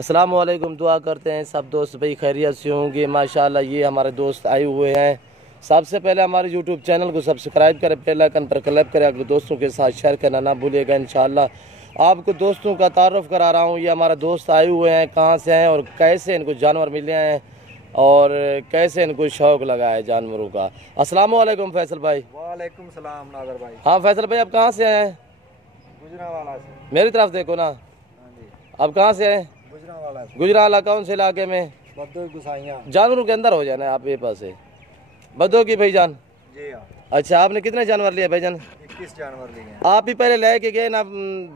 अस्सलाम वालेकुम। दुआ करते हैं सब दोस्त भाई खैरियत से होंगे माशाल्लाह। ये हमारे दोस्त आए हुए हैं। सबसे पहले हमारे यूट्यूब चैनल को सब्सक्राइब करें, बेल आइकन पर क्लिक करें, अपने दोस्तों के साथ शेयर करना ना भूलिएगा। इंशाल्लाह आपको दोस्तों का तारुफ करा रहा हूँ। ये हमारे दोस्त आए हुए हैं, कहाँ से हैं और कैसे इनको जानवर मिले हैं और कैसे इनको शौक़ लगा है जानवरों का। अस्सलाम वालेकुम फैसल भाई। वालेकुम सलाम नादर भाई। हाँ फैसल भाई, आप कहाँ से हैं? गुजरावाला से। मेरी तरफ देखो ना। हाँ जी। आप कहाँ से हैं? गुजरावाला से। गुजरावाला कौन से इलाके में? बद्दो गुसाइयाँ। जानवरों के अंदर हो जाना है आप ये पास से बदो की भाईजान। जी हाँ। अच्छा, आपने कितने जानवर लिए भाईजान? 21 जानवर लिए हैं। आप ही पहले ले के गए ना?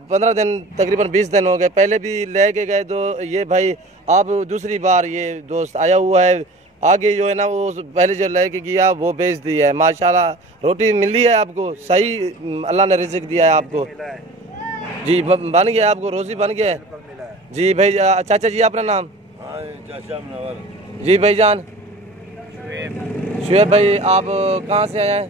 15 दिन तकरीबन 20 दिन हो गए, पहले भी ले के गए। तो ये भाई आप दूसरी बार ये दोस्त आया हुआ है। आगे जो है ना वो पहले जो ले के गया वो बेच दिया है माशाल्लाह। रोटी मिली है आपको सही? अल्लाह ने रिज़्क़ दिया है आपको मिला है। जी, बन गया आपको, रोज़ी बन गया है मिला है। जी। भाई चाचा जी अपना नाम? हाँ चाचा मनवर। जी भाईजान। शुएब भाई, आप कहाँ से आए हैं?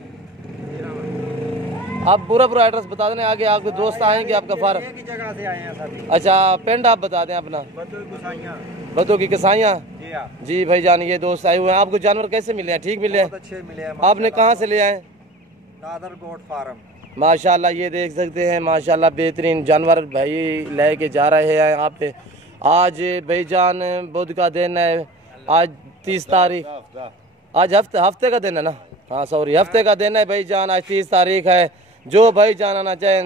आप पूरा एड्रेस बता दें, आगे आपके दोस्त आएंगे आपका फार्म। एक ही जगह से आए हैं सभी। अच्छा, पिंड आप बता दें अपना। बद्दो गुसाइयाँ। बदो की कसाइयाँ। जी हाँ। जी भाईजान, ये दोस्त आए हुए हैं। आपको जानवर कैसे मिले हैं? ठीक मिले हैं? बहुत अच्छे मिले हैं। आपने कहाँ से ले आए? Nadar goat farm. माशाल्लाह, ये देख सकते हैं माशाल्लाह बेहतरीन जानवर भाई लेके जा रहे हैं यहाँ पे। आज भाईजान बुध का दिन है, आज 30 तारीख। आज हफ्ते का दिन है ना? हाँ सॉरी, हफ्ते का दिन है भाईजान। आज 30 तारीख है। जो भाईजान आना चाहे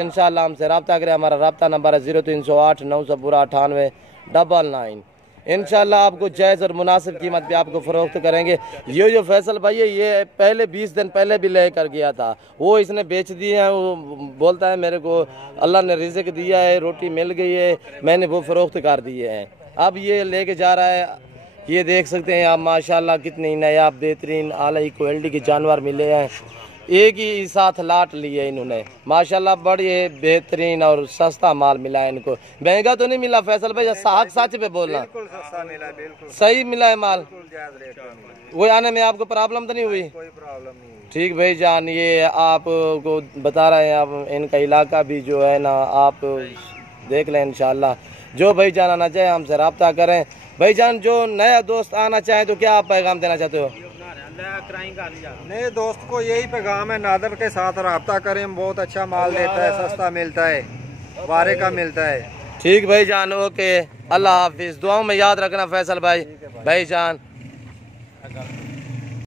इंशाल्लाह हमसे रब्ता करें। हमारा रब्ता नंबर है 0308 998 99। इंशाल्लाह आपको जायज़ और मुनासिब कीमत पे आपको फ़रोख्त करेंगे। ये जो फैसल भाई है ये पहले 20 दिन पहले भी ले कर गया था, वो इसने बेच दिए हैं। वो बोलता है मेरे को अल्लाह ने रिज़्क़ दिया है, रोटी मिल गई है, मैंने वो फ़रोख्त कर दिए हैं। अब ये लेके जा रहा है। ये देख सकते हैं आप माशाल्लाह कितनी नायाब बेहतरीन आला क्वालिटी के जानवर मिले हैं। एक ही साथ लाट लिए इन्होंने माशाल्लाह। बड़ी बेहतरीन और सस्ता माल मिला है इनको। महंगा तो नहीं मिला फैसल भाई? साहब सच पे बोलना। बिल्कुल सस्ता मिला है, बिल्कुल सही मिला है माल। बिल्कुल जायज़ रेट में मिला है। वो आने में आपको प्रॉब्लम तो नहीं हुई? कोई प्रॉब्लम नहीं हुई। ठीक भाई जान, ये आपको बता रहे हैं। आप इनका इलाका भी जो है ना आप देख लें। इंशाल्लाह जो भाई जान आना चाहे हमसे रब्ता करें। भाई जान जो नया दोस्त आना चाहे तो क्या आप पैगाम देना चाहते हो? नए दोस्त को यही पैगाम है, नादर के साथ रब्ता करें। बहुत अच्छा माल देता है, सस्ता मिलता है, वारे का मिलता है। ठीक भाई जान, ओके, अल्लाह हाफिज़। दुआओं में याद रखना फैसल भाई। भाई जान।